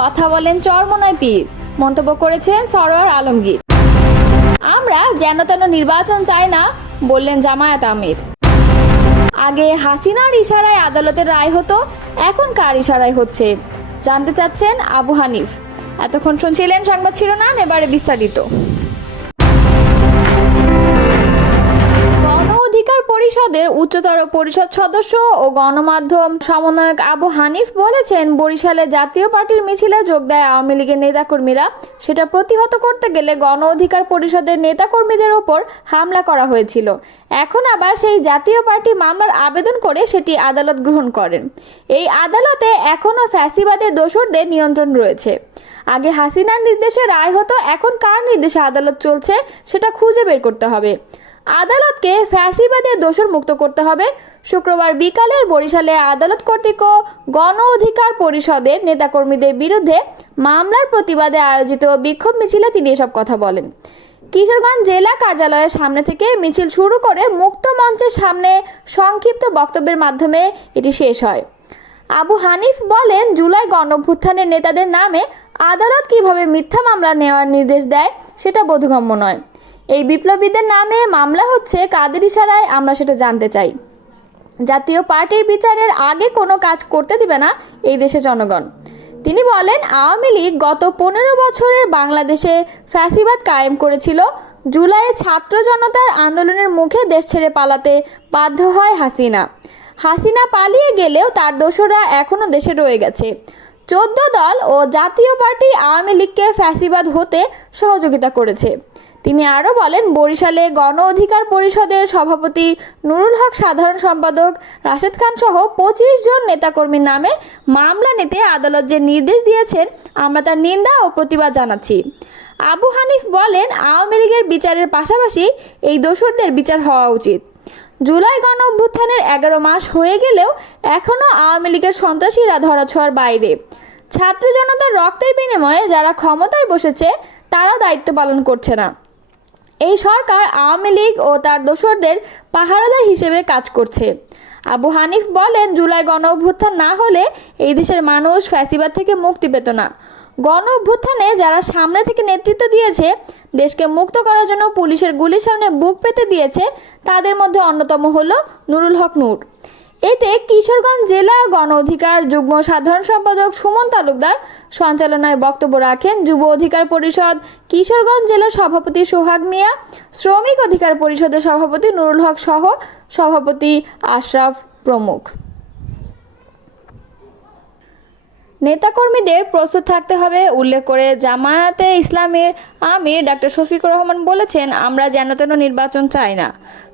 কথা বলেন চরমোনাই পীর, মন্তব্য করেছেন সরোয়ার আলমগীর। আমরা যেন তেন নির্বাচন চাই না, বললেন জামায়াত আমির। আগে হাসিনার ইশারায় আদালতের রায় হতো, এখন কার ইশারায় হচ্ছে জানতে চাচ্ছেন আবু হানিফ। এতক্ষণ শুনছিলেন সংবাদ শিরোনাম, এবারে বিস্তারিত। গণ অধিকার পরিষদের উচ্চতর পরিষদ সদস্য ও গণমাধ্যম সমন্বয়ক আবু হানিফ বলেছেন, বরিশালে জাতীয় পার্টির মিছিলে যোগ দেয় আওয়ামী লীগের নেতাকর্মীরা, সেটা প্রতিহত করতে গেলে গণ অধিকার পরিষদের নেতাকর্মীদের ওপর হামলা করা হয়েছিল। এখন আবার সেই জাতীয় পার্টি মামলার আবেদন করে সেটি আদালত গ্রহণ করেন। এই আদালতে এখনও ফ্যাসিবাদের দোসরদের নিয়ন্ত্রণ রয়েছে। আগে হাসিনার নির্দেশে রায় হতো, এখন কার নির্দেশে আদালত চলছে সেটা খুঁজে বের করতে হবে। আদালতকে ফ্যাসিবাদের দোষর মুক্ত করতে হবে। শুক্রবার বিকালে বরিশালে আদালত কর্তৃক গণ অধিকার পরিষদের নেতাকর্মীদের বিরুদ্ধে মামলার প্রতিবাদে আয়োজিত বিক্ষোভ মিছিলে তিনি এসব কথা বলেন। কিশোরগঞ্জ জেলা কার্যালয়ের সামনে থেকে মিছিল শুরু করে মুক্ত মঞ্চের সামনে সংক্ষিপ্ত বক্তব্যের মাধ্যমে এটি শেষ হয়। আবু হানিফ বলেন, জুলাই গণঅভ্যুত্থানের নেতাদের নামে আদালত কিভাবে মিথ্যা মামলা নেওয়ার নির্দেশ দেয় সেটা বোধগম্য নয়। এই বিপ্লবীদের নামে মামলা হচ্ছে কাদের ইশারায়, আমরা সেটা জানতে চাই। জাতীয় পার্টির বিচারের আগে কোনো কাজ করতে দিবে না এই দেশে জনগণ। তিনি বলেন, আওয়ামী লীগ গত 15 বছরের বাংলাদেশে ফ্যাসিবাদ কায়েম করেছিল। জুলাইয়ে ছাত্র জনতার আন্দোলনের মুখে দেশ ছেড়ে পালাতে বাধ্য হয় হাসিনা। হাসিনা পালিয়ে গেলেও তার দোসররা এখনও দেশে রয়ে গেছে। 14 দল ও জাতীয় পার্টি আওয়ামী লীগকে ফ্যাসিবাদ হতে সহযোগিতা করেছে। তিনি আরও বলেন, বরিশালে গণ অধিকার পরিষদের সভাপতি নুরুল হক, সাধারণ সম্পাদক রাশেদ খান সহ 25 জন নেতাকর্মীর নামে মামলা নিতে আদালত যে নির্দেশ দিয়েছেন, আমরা তার নিন্দা ও প্রতিবাদ জানাচ্ছি। আবু হানিফ বলেন, আওয়ামী লীগের বিচারের পাশাপাশি এই দোসরদের বিচার হওয়া উচিত। জুলাই গণ অভ্যুত্থানের 11 মাস হয়ে গেলেও এখনও আওয়ামী লীগের সন্ত্রাসীরা ধরাছোঁয়ার বাইরে। ছাত্র জনতার রক্তের বিনিময়ে যারা ক্ষমতায় বসেছে তারাও দায়িত্ব পালন করছে না। এই সরকার আওয়ামী লীগ ও তার দোসরদের পাহারাদার হিসেবে কাজ করছে। আবু হানিফ বলেন, জুলাই গণ অভ্যুত্থান না হলে এই দেশের মানুষ ফ্যাসিবাদ থেকে মুক্তি পেত না। গণ অভ্যুত্থানে যারা সামনে থেকে নেতৃত্ব দিয়েছে, দেশকে মুক্ত করার জন্য পুলিশের গুলির সামনে বুক পেতে দিয়েছে, তাদের মধ্যে অন্যতম হলো নুরুল হক নূর। এতে কিশোরগঞ্জ জেলা গণ অধিকার যুগ্ম সাধারণ সম্পাদক সুমন তালুকদার সঞ্চালনায় বক্তব্য রাখেন। যুব অধিকার পরিষদ কিশোরগঞ্জ জেলার সভাপতি সোহাগ মিয়া, শ্রমিক অধিকার পরিষদের সভাপতি নুরুল হক সহ সভাপতি আশরাফ প্রমুখ। নেতাকর্মীদের প্রস্তুত থাকতে হবে উল্লেখ করে জামায়াতে ইসলামের আমির ডাক্তার শফিকুর রহমান বলেছেন, আমরা যেন তেন নির্বাচন চাই না।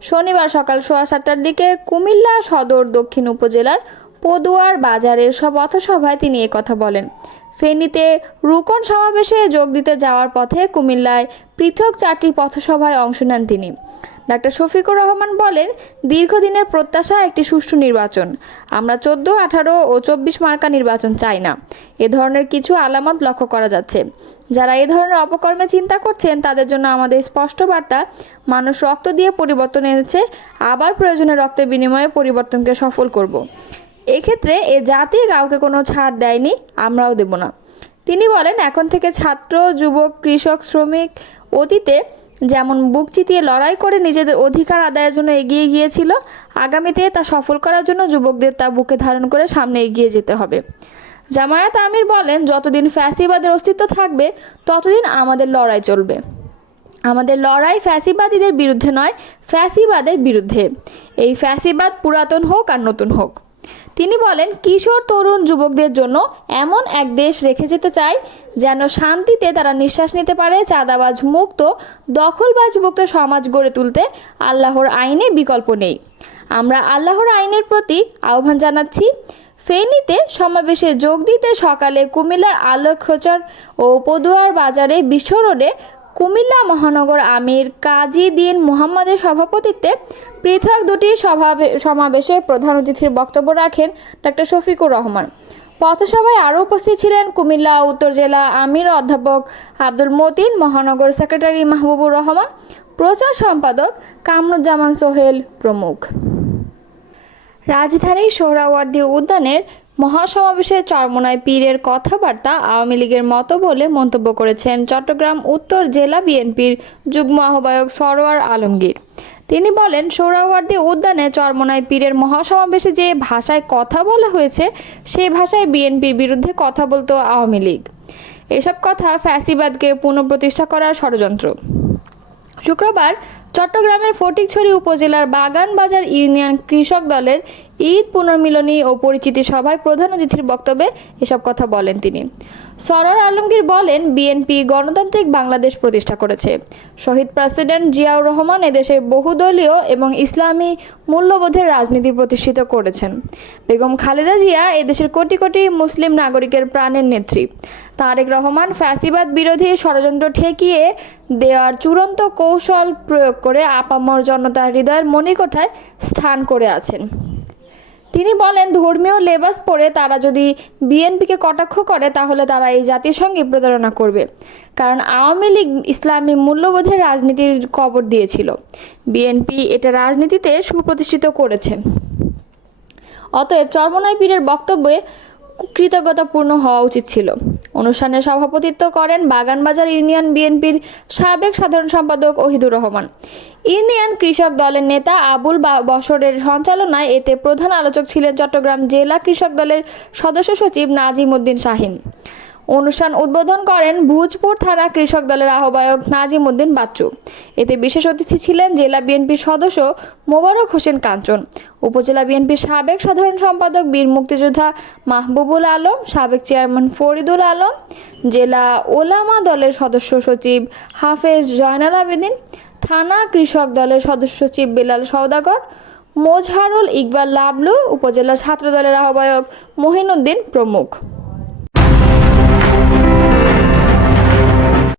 শনিবার সকাল 7:15টার দিকে কুমিল্লা সদর দক্ষিণ উপজেলার পদুয়ার বাজারের পথসভায় তিনি কথা বলেন। ফেনীতে রুকন সমাবেশে যোগ দিতে যাওয়ার পথে কুমিল্লায় পৃথক 4টি পথসভায় অংশ নেন তিনি। ডাক্তার শফিকুর রহমান বলেন, দীর্ঘদিনের প্রত্যাশা একটি সুষ্ঠু নির্বাচন। আমরা 14, 18 ও 24 মার্কা নির্বাচন চাই না। এ ধরনের কিছু আলামত লক্ষ্য করা যাচ্ছে। যারা এ ধরনের অপকর্মে চিন্তা করছেন তাদের জন্য আমাদের স্পষ্ট বার্তা, মানুষ রক্ত দিয়ে পরিবর্তন এনেছে, আবার প্রয়োজনে রক্তের বিনিময়ে পরিবর্তনকে সফল করব। এক্ষেত্রে এ জাতি কাউকে কোনো ছাড় দেয়নি, আমরাও দেব না। তিনি বলেন, এখন থেকে ছাত্র, যুবক, কৃষক, শ্রমিক অতীতে যেমন বুক চিতিয়ে লড়াই করে নিজেদের অধিকার আদায়ের জন্য এগিয়ে গিয়েছিল, আগামীতে তা সফল করার জন্য যুবকদের তা বুকে ধারণ করে সামনে এগিয়ে যেতে হবে। জামায়াত আমির বলেন, যতদিন ফ্যাসিবাদের অস্তিত্ব থাকবে ততদিন আমাদের লড়াই চলবে। আমাদের লড়াই ফ্যাসিবাদীদের বিরুদ্ধে নয়, ফ্যাসিবাদের বিরুদ্ধে। এই ফ্যাসিবাদ পুরাতন হোক আর নতুন হোক। তিনি বলেন, কিশোর, তরুণ, যুবকদের জন্য এমন এক দেশ রেখে যেতে চাই যেন শান্তিতে তারা নিঃশ্বাস নিতে পারে। চাঁদাবাজ মুক্ত, দখলবাজ মুক্ত সমাজ গড়ে তুলতে আল্লাহর আইনে বিকল্প নেই। আমরা আল্লাহর আইনের প্রতি আহ্বান জানাচ্ছি। ফেনীতে সমাবেশে যোগ দিতে সকালে কুমিল্লার আলোকখোচর ও পদুয়ার বাজারে বিশ্ব রোডে কুমিল্লা মহানগর আমির কাজী দ্বীন মুহাম্মদের সভাপতিত্বে পৃথক 2টি সমাবেশে প্রধান অতিথির বক্তব্য রাখেন ডাক্তার শফিকুর রহমান। পথসভায় আরও উপস্থিত ছিলেন কুমিল্লা উত্তর জেলা আমির অধ্যাপক আব্দুল মতিন, মহানগর সেক্রেটারি মাহবুবুর রহমান, প্রচার সম্পাদক কামরুজ্জামান সোহেল প্রমুখ। রাজধানীর সোহরাওয়ার্দী উদ্যানের মহাসমাবেশে চরমোনাই পীরের কথাবার্তা আওয়ামী লীগের মতো বলে মন্তব্য করেছেন চট্টগ্রাম উত্তর জেলা বিএনপির যুগ্ম আহ্বায়ক সরোয়ার আলমগীর। তিনি বলেন, সোহরাওয়ার্দী উদ্যানে চরমোনাই পীরের মহাসমাবেশে যে ভাষায় কথা বলা হয়েছে সেই ভাষায় বিএনপির বিরুদ্ধে কথা বলতো আওয়ামী লীগ। এসব কথা ফ্যাসিবাদকে পুনঃপ্রতিষ্ঠা করার ষড়যন্ত্র। শুক্রবার চট্টগ্রামের ফটিকছড়ি উপজেলার বাগানবাজার ইউনিয়ন কৃষক দলের ঈদ পুনর্মিলনী ও পরিচিতি সভায় প্রধান অতিথির বক্তব্যে এসব কথা বলেন তিনি। সরোয়ার আলমগীর বলেন, বিএনপি গণতান্ত্রিক বাংলাদেশ প্রতিষ্ঠা করেছে। শহীদ প্রেসিডেন্ট জিয়াউর রহমান এদেশে বহুদলীয় এবং ইসলামী মূল্যবোধের রাজনীতি প্রতিষ্ঠিত করেছেন। বেগম খালেদা জিয়া এদেশের কোটি কোটি মুসলিম নাগরিকের প্রাণের নেত্রী। তারেক রহমান ফ্যাসিবাদ বিরোধী ষড়যন্ত্র ঠেকিয়ে দেওয়ার চূড়ান্ত কৌশল প্রয়োগ করে আপামর জনতার হৃদয়ের মণিকোঠায় স্থান করে আছেন। তিনি বলেন, ধর্মীয় লেবাস পরে তারা যদি বিএনপিকে কটাক্ষ করে তাহলে তারা এই জাতির সঙ্গে প্রতারণা করবে। কারণ আওয়ামী লীগ ইসলামী মূল্যবোধের রাজনীতির কবর দিয়েছিল, বিএনপি এটা রাজনীতিতে সুপ্রতিষ্ঠিত করেছে। অতএব চরমোনাই পীরের বক্তব্যে কৃতজ্ঞতাপূর্ণ হওয়া উচিত ছিল। অনুষ্ঠানে সভাপতিত্ব করেন বাগানবাজার ইউনিয়ন বিএনপির সাবেক সাধারণ সম্পাদক ওহিদুর রহমান। ইউনিয়ন কৃষক দলের নেতা আবুল বশরের সঞ্চালনায় এতে প্রধান আলোচক ছিলেন চট্টগ্রাম জেলা কৃষক দলের সদস্য সচিব নাজিম উদ্দিন শাহীন। অনুষ্ঠান উদ্বোধন করেন ভূজপুর থানা কৃষক দলের আহ্বায়ক নাজিম উদ্দিন বাচ্চু। এতে বিশেষ অতিথি ছিলেন জেলা বিএনপির সদস্য মোবারক হোসেন কাঞ্চন, উপজেলা বিএনপির সাবেক সাধারণ সম্পাদক বীর মুক্তিযোদ্ধা মাহবুবুল আলম, সাবেক চেয়ারম্যান ফরিদুল আলম, জেলা ওলামা দলের সদস্য সচিব হাফেজ জয়নাল আবেদিন, থানা কৃষক দলের সদস্য সচিব বেলাল সওদাগর, মোজহারুল ইকবাল লাবলু, উপজেলা ছাত্র দলের আহ্বায়ক মহিনুদ্দিন প্রমুখ।